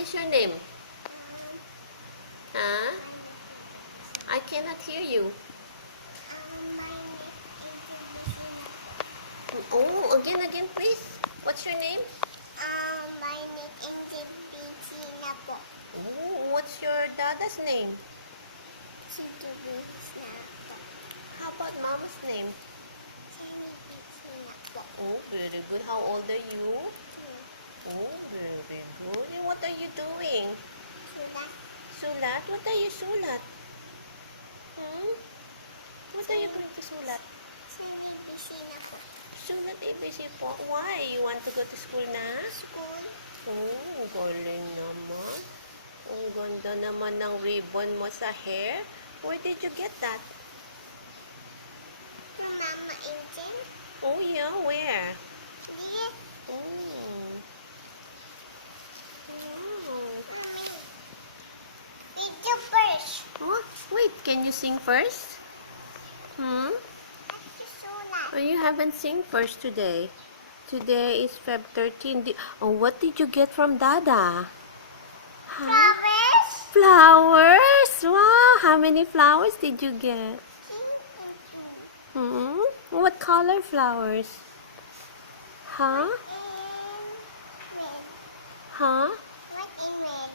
is your name? Huh? I cannot hear you. Oh, again, please. What's your name? My name is Regina po. Oh, what's your dada's name? How about mama's name? Oh, very good. How old are you? Oh, very good. And what are you doing? Sulat? What are you sulat? Hmm? What are you going to sulat? Sulat ABC po. Why? You want to go to school na? Oh, galing naman. Ang ganda naman ng ribbon mo sa hair. Where did you get that? Mama Angel. Oh, yeah. Where? Yes. Oh. Wow. Video first. Oh, wait. Can you sing first? Hmm? Oh, you haven't sing first today. Today is Feb 13. Oh, what did you get from Dada? Huh? Flowers. Flowers! Wow! How many flowers did you get? Hmm? What color flowers? Huh? Huh?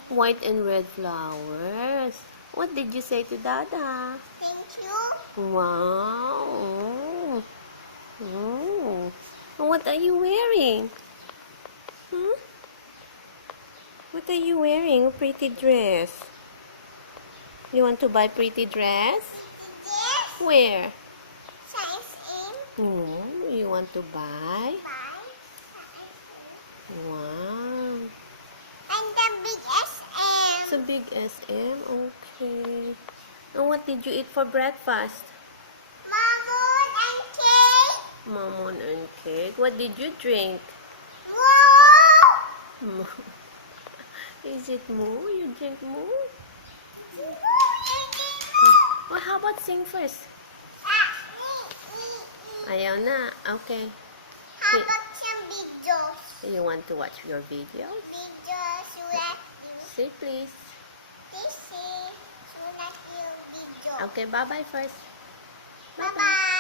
White and red flowers. What did you say to Dada? Thank you. Wow! Oh. What are you wearing? Hmm? What are you wearing? A pretty dress. You want to buy pretty dress? Yes. Where? Science in. Oh, you want to buy? Wow. And the big SM. It's a big SM. Okay. And what did you eat for breakfast? Mamoon and cake. Mamon and cake. What did you drink? Whoa. Moo. Is it moo? You drink moo? Well, how about sing first? Ayaw na. Okay. How about some videos? You want to watch your video? Videos, sulat Say please. this is sulat yung video. Okay, bye-bye first. Bye-bye.